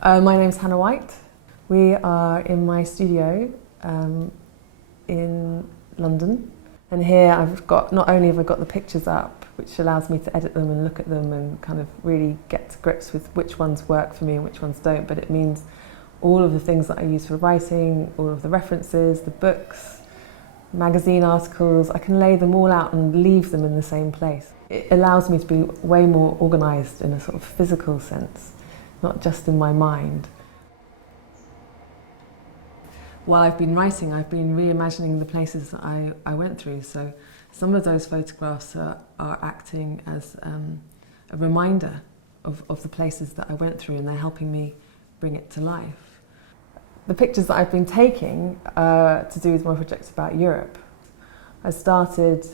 My name's Hannah White. We are in my studio in London, and here I've got, not only have I got the pictures up, which allows me to edit them and look at them and kind of really get to grips with which ones work for me and which ones don't, but it means all of the things that I use for writing, all of the references, the books, magazine articles, I can lay them all out and leave them in the same place. It allows me to be way more organised in a sort of physical sense, not just in my mind. While I've been writing, I've been reimagining the places that I went through. So some of those photographs are acting as a reminder of the places that I went through, and they're helping me bring it to life. The pictures that I've been taking are to do with my project about Europe. I started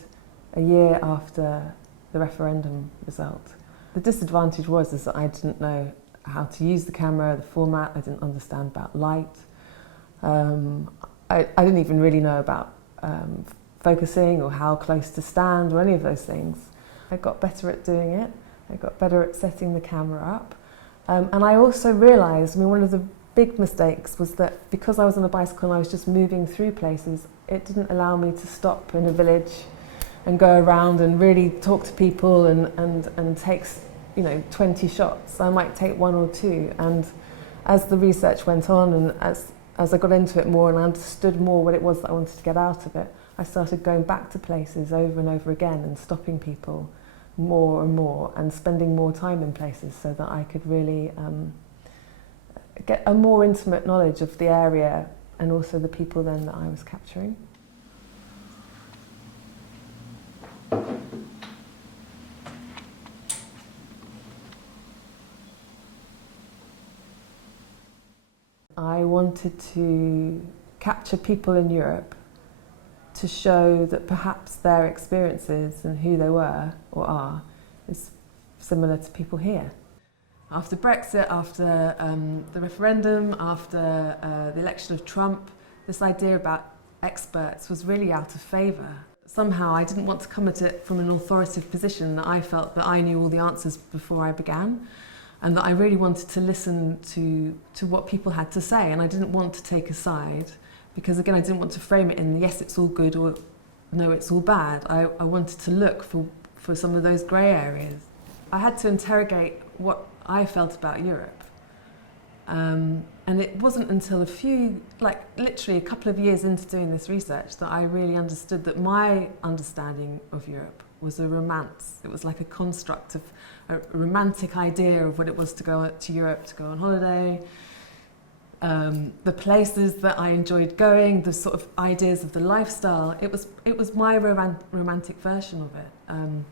a year after the referendum result. The disadvantage was that I didn't know how to use the camera, the format, I didn't understand about light. I didn't even really know about focusing or how close to stand or any of those things. I got better at doing it, I got better at setting the camera up. And I also realised, one of the big mistakes was that because I was on a bicycle and I was just moving through places, it didn't allow me to stop in a village and go around and really talk to people and take 20 shots. I might take one or two, and as the research went on and as I got into it more and I understood more what it was that I wanted to get out of it, I started going back to places over and over again and stopping people more and more and spending more time in places so that I could really get a more intimate knowledge of the area and also the people then that I was capturing. I wanted to capture people in Europe to show that perhaps their experiences and who they were or are is similar to people here. After Brexit, after the referendum, after the election of Trump, this idea about experts was really out of favour. Somehow I didn't want to come at it from an authoritative position, that I felt that I knew all the answers before I began, and that I really wanted to listen to what people had to say, and I didn't want to take a side, because again I didn't want to frame it in yes it's all good or no it's all bad. I wanted to look for some of those grey areas. I had to interrogate what I felt about Europe, and it wasn't until literally a couple of years into doing this research that I really understood that my understanding of Europe was a romance. It was like a construct of a romantic idea of what it was to go to Europe, to go on holiday, the places that I enjoyed going, the sort of ideas of the lifestyle. It was my romantic version of it.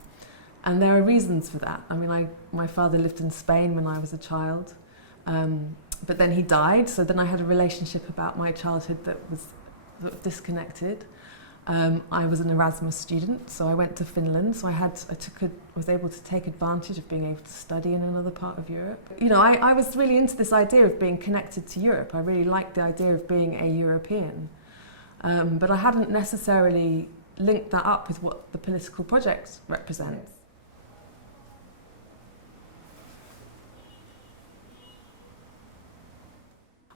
And there are reasons for that. My father lived in Spain when I was a child, but then he died, so then I had a relationship about my childhood that was disconnected. I was an Erasmus student, so I went to Finland, so I was able to take advantage of being able to study in another part of Europe. I was really into this idea of being connected to Europe. I really liked the idea of being a European, but I hadn't necessarily linked that up with what the political project represents.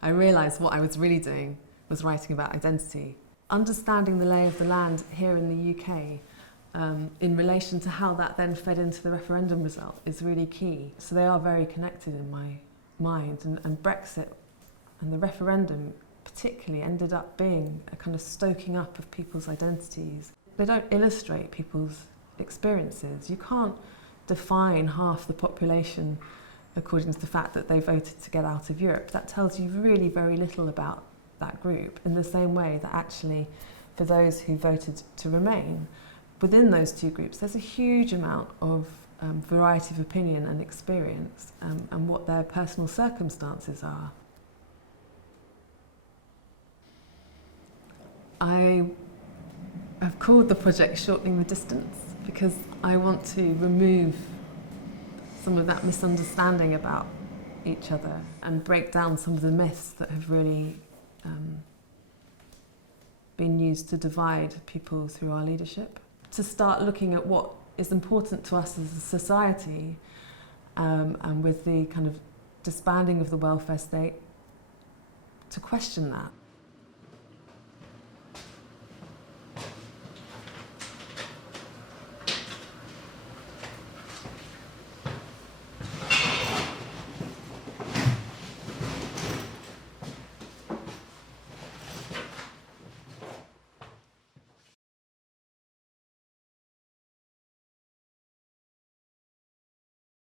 I realised what I was really doing was writing about identity. Understanding the lay of the land here in the UK in relation to how that then fed into the referendum result is really key. So they are very connected in my mind, and Brexit and the referendum particularly ended up being a kind of stoking up of people's identities. They don't illustrate people's experiences. You can't define half the population according to the fact that they voted to get out of Europe. That tells you really very little about that group, in the same way that actually for those who voted to remain, within those two groups there's a huge amount of variety of opinion and experience and what their personal circumstances are. I have called the project Shortening the Distance because I want to remove some of that misunderstanding about each other and break down some of the myths that have really been used to divide people through our leadership. To start looking at what is important to us as a society and with the kind of disbanding of the welfare state, to question that.